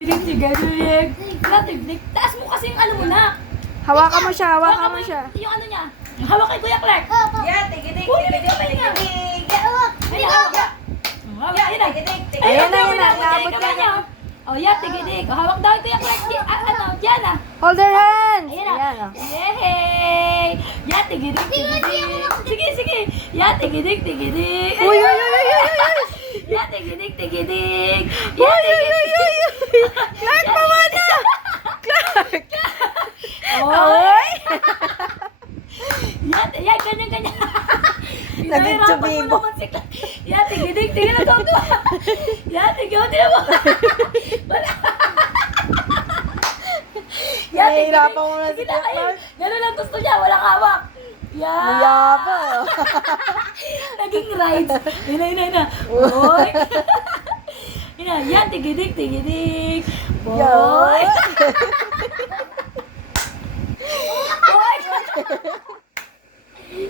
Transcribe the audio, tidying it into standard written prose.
Tigidig. Tigidig. Taas mo kasi yung ano mo na. Hawakan mo siya, hawakan mo siya. Yung ano niya. Hawak kay Kuya Clark. Yan, tigidig, Uy, tigidig, kamay niya. tigidig. Ayun na. Ayun na. Tigidig, tigidig. Ayun na, ayun na. Ayun Naabot na. ka na. Oh, yan, tigidig. Oh, hawak daw kay Kuya Clark. Ano, diyan ah. Hold their hands. Ayan na. Ayan, oh. Yay! Yan, tigidig, tigidig. Sige, sige. Yan, tigidig, tigidig. Uy, uy, uy, uy, uy, uy. Yan, tigidig, tigidig. Uy, Yan, uy, uy, uy, uy. Clark, mama na. Clark. Oy. Yan, yan, ganyan, ganyan. Naging Pinahirapan tubibo. mo naman si Clark. Yan, tigidig, tigidig. Yan, tigidig, tigidig mo. Yan, Nahihirapan mo na si Sige na, Clark. ayun. Ganun lang gusto niya, walang hawak. Yan. Mayaba. Naging rides. Ina. Boy. Ina, yan, tigidig, tigidig. Boy. Yan.